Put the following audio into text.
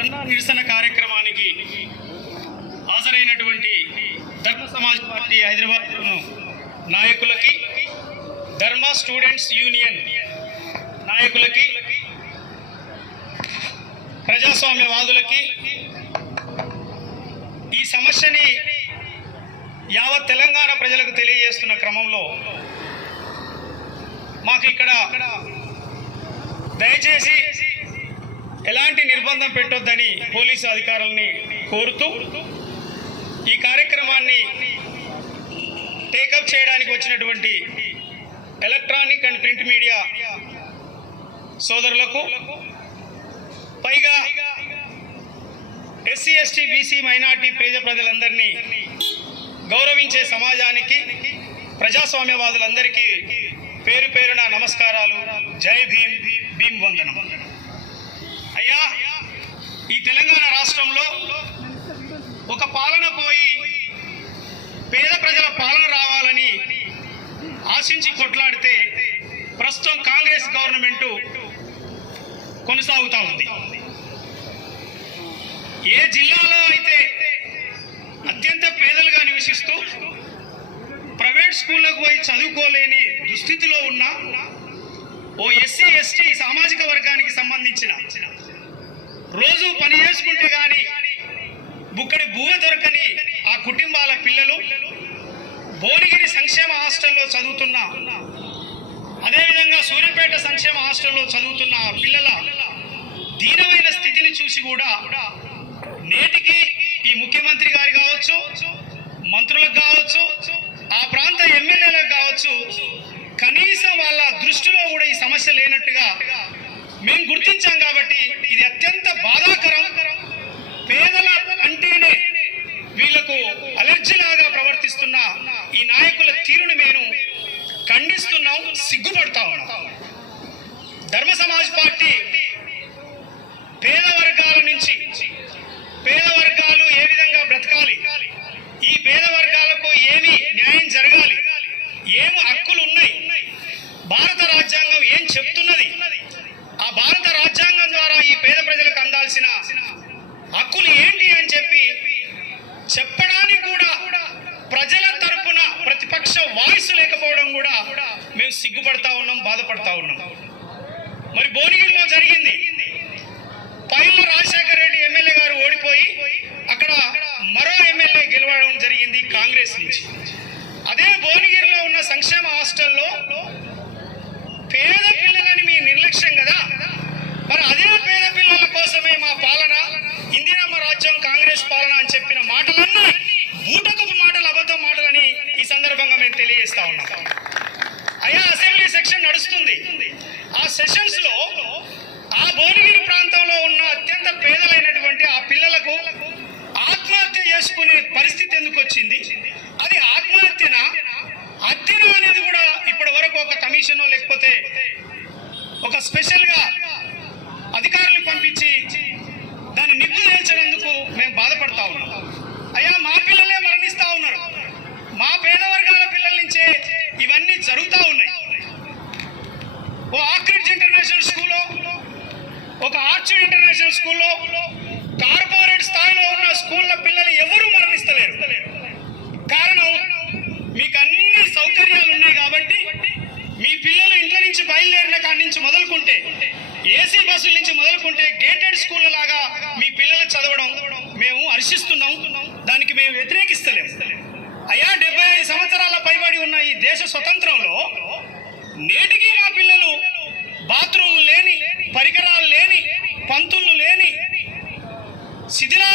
ధర్నా నిరసన కార్యక్రమానికి హాజరైనటువంటి ధర్మ సమాజ్ పార్టీ హైదరాబాద్ నాయకులకి ధర్మ స్టూడెంట్స్ యూనియన్ నాయకులకి ప్రజాస్వామ్యవాదులకి ఈ సమస్యని యావత్ తెలంగాణ ప్రజలకు తెలియజేస్తున్న క్రమంలో మాకు ఇక్కడ దయచేసి ఎలాంటి నిర్బంధం పెట్టొద్దని పోలీసు అధికారులని కోరుతూ ఈ కార్యక్రమాన్ని టేకప్ చేయడానికి వచ్చినటువంటి ఎలక్ట్రానిక్ అండ్ ప్రింట్ మీడియా సోదరులకు పైగా ఎస్సీ ఎస్టీ బీసీ మైనార్టీ పేద ప్రజలందరినీ గౌరవించే సమాజానికి ప్రజాస్వామ్యవాదులందరికీ పేరు పేరున నమస్కారాలు. జై భీమ్ భీమ్ వందనం. ఈ తెలంగాణ రాష్ట్రంలో ఒక పాలన పోయి పేద ప్రజల పాలన రావాలని ఆశించి కొట్లాడితే ప్రస్తుతం కాంగ్రెస్ గవర్నమెంట్ కొనసాగుతా ఉంది. ఏ జిల్లాలో అయితే అత్యంత పేదలుగా నివసిస్తూ ప్రైవేట్ స్కూళ్ళకు పోయి చదువుకోలేని దుస్థితిలో ఉన్న ఓ ఎస్సీ ఎస్టీ సామాజిక వర్గానికి సంబంధించిన రోజు పని చేసుకుంటే గాని బుక్కడి భూమి దొరకని ఆ కుటుంబాల పిల్లలు భువనగిరి సంక్షేమ హాస్టల్లో చదువుతున్న అదేవిధంగా సూర్యపేట సంక్షేమ హాస్టల్లో చదువుతున్న ఆ పిల్లల దీనమైన స్థితిని చూసి కూడా నేటికి ఈ ముఖ్యమంత్రి గారు కావచ్చు మంత్రులకు కావచ్చు ఆ ప్రాంత ఎమ్మెల్యేలకు కావచ్చు కనీసం వాళ్ళ దృష్టిలో కూడా ఈ సమస్య లేనట్టుగా మేము గుర్తించాం కాబట్టి ఇది అత్యంత బాధాకరం. పేదల అంటేనే వీళ్ళకు అలర్జీ లాగా ప్రవర్తిస్తున్న ఈ నాయకుల తీరును మేము ఖండిస్తున్నాం సిగ్గుపడతా ఉన్నాం. ధర్మ సమాజ్ పార్టీ పేద వర్గాల నుంచి పేద వర్గాలు ఏ విధంగా బ్రతకాలి? ఈ పేద వర్గాలకు ఏమి న్యాయం జరగాలి? ఏమి హక్కులు ఉన్నాయి? భారత రాజ్యాంగం ఏం చెప్తున్నది ఆ భారత రాజ్యాంగం ద్వారా ఈ పేద ప్రజలకు హక్కులు ఏంటి అని చెప్పి చెప్పడానికి కూడా ప్రజల తరపున ప్రతిపక్ష వాయిస్ లేకపోవడం కూడా మేము సిగ్గుపడతా ఉన్నాం బాధపడతా ఉన్నాం. మరి భువనగిరిలో జరిగింది. పైన రాజశేఖర రెడ్డి ఎమ్మెల్యే గారు ఓడిపోయి అక్కడ మరో ఎమ్మెల్యే గెలవడం జరిగింది కాంగ్రెస్ నుంచి. అదే భువనగిరిలో ఉన్న సంక్షేమ హాస్టల్లో పేద పిల్లలని మీ నిర్లక్ష్యం కదా మరి అదే పేద పిల్లల కోసమే మా పాలన ఇందిరమ్మ రాజ్యం కాంగ్రెస్ పాలన అని చెప్పిన మాటలన్నీ ఊటకపు మాటలు అబద్ధం మాటలని ఈ సందర్భంగా మేము తెలియజేస్తా ఉన్నాం. అయ్యా అసెంబ్లీ సెక్షన్ నడుస్తుంది. ఆ సెషన్స్లో ఆ భువనగిరి ప్రాంతంలో ఉన్న అత్యంత పేదలైనటువంటి ఆ పిల్లలకు ఆత్మహత్య చేసుకునే పరిస్థితి ఎందుకు వచ్చింది? అది ఆత్మహత్యన? హత్యన అనేది కూడా ఇప్పటి వరకు ఒక కమిషన్ లేకపోతే ఒక స్పెషల్ మేము బాధపడతా ఉన్నాం. అయ్యా మా పిల్లలే మరణిస్తా ఉన్నారు. మా పేద వర్గాల పిల్లల నుంచే ఇవన్నీ జరుగుతూ ఉన్నాయి. ఓ ఆక్రిడ్జ్ ఇంటర్నేషనల్ స్కూల్లో ఒక ఆర్చర్డ్ ఇంటర్నేషనల్ స్కూల్లో కార్పొరేట్ స్థాయిలో ఉన్న స్కూళ్ళ పిల్లలు ఎవరూ మరణిస్తలేరు. కారణం మీకు అన్ని సౌకర్యాలు ఉన్నాయి కాబట్టి మీ పిల్లలు ఇంట్ల నుంచి బయలుదేరిన కాడి నుంచి మొదలుకుంటే ఏసీ బస్సుల నుంచి మొదలుకుంటే గేటెడ్ స్కూళ్ళ లాగా దేశ స్వతంత్రంలో నేటికి మా పిల్లలు బాత్రూమ్లు లేని పరికరాలు లేని పంతులు లేని శిథిలాలు